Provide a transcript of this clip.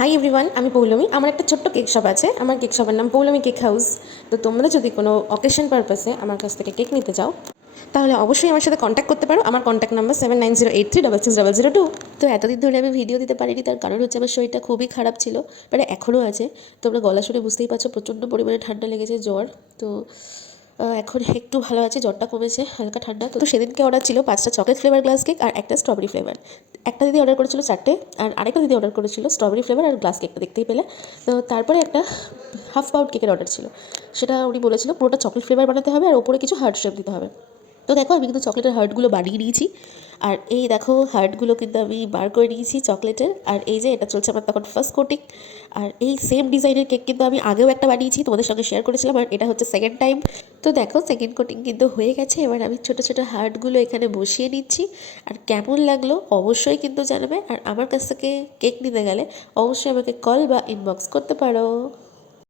Hi everyone, আমি পৌলমী। আমার একটা ছোট্ট কেক শপ আছে। আমার কেক শপের নাম পৌলমী কেক হাউস। তো তোমরা যদি কোনো অকেশন পারপাসে আমার কাছ থেকে কেক নিতে চাও, তাহলে অবশ্যই আমার সাথে কন্ট্যাক্ট করতে পারো। আমার কন্ট্যাক্ট নাম্বার 7908366002। তো এতদিন ধরে আমি ভিডিও দিতে পারিনি, তার কারণ হচ্ছে আমার শরীরটা খুবই খারাপ ছিল, মানে এখনও আছে। তোমরা গলা শুনে বুঝতেই পারছো, প্রচণ্ড পরিমাণে ঠান্ডা লেগেছে, জ্বর। তো এখন একটু ভালো আছে, জ্বরটা কমেছে, হালকা ঠান্ডা। তো সেদিনকে অর্ডার ছিল 5টা চকলেট ফ্লেভার গ্লাস কেক আর একটা স্ট্রবেরি ফ্লেভার। একটা দিদি অর্ডার করেছিল 4টে, আর আরেকটা দিদি অর্ডার করেছিল স্ট্রবেরি ফ্লেভার আর গ্লাস কেকটা, দেখতেই পেলে। তো তারপরে একটা হাফ পাউন্ড কেকের অর্ডার ছিল। সেটা উনি বলেছিল পুরোটা চকলেট ফ্লেভার বানাতে হবে আর ওপরে কিছু হার্ট শেপ দিতে হবে। তো দেখো, আমি কিন্তু চকলেটের হার্টগুলো বানিয়ে নিয়েছি। আর এই দেখো, হার্টগুলো কিন্তু আমি বার করে নিয়েছি চকলেটের। আর এই যে এটা চলছে আমার তখন ফার্স্ট কোটিং। আর এই সেম ডিজাইনের কেক কিন্তু আমি আগেও একটা বানিয়েছি, তোমাদের সঙ্গে শেয়ার করেছিলাম, আর এটা হচ্ছে সেকেন্ড টাইম। তো দেখো, সেকেন্ড কোটিং কিন্তু হয়ে গেছে। এবার আমি ছোটো ছোটো হার্টগুলো এখানে বসিয়ে নিচ্ছি। আর কেমন লাগলো অবশ্যই কিন্তু জানাবে। আর আমার কাছ থেকে কেক নিতে গেলে অবশ্যই আমাকে কল বা ইনবক্স করতে পারো।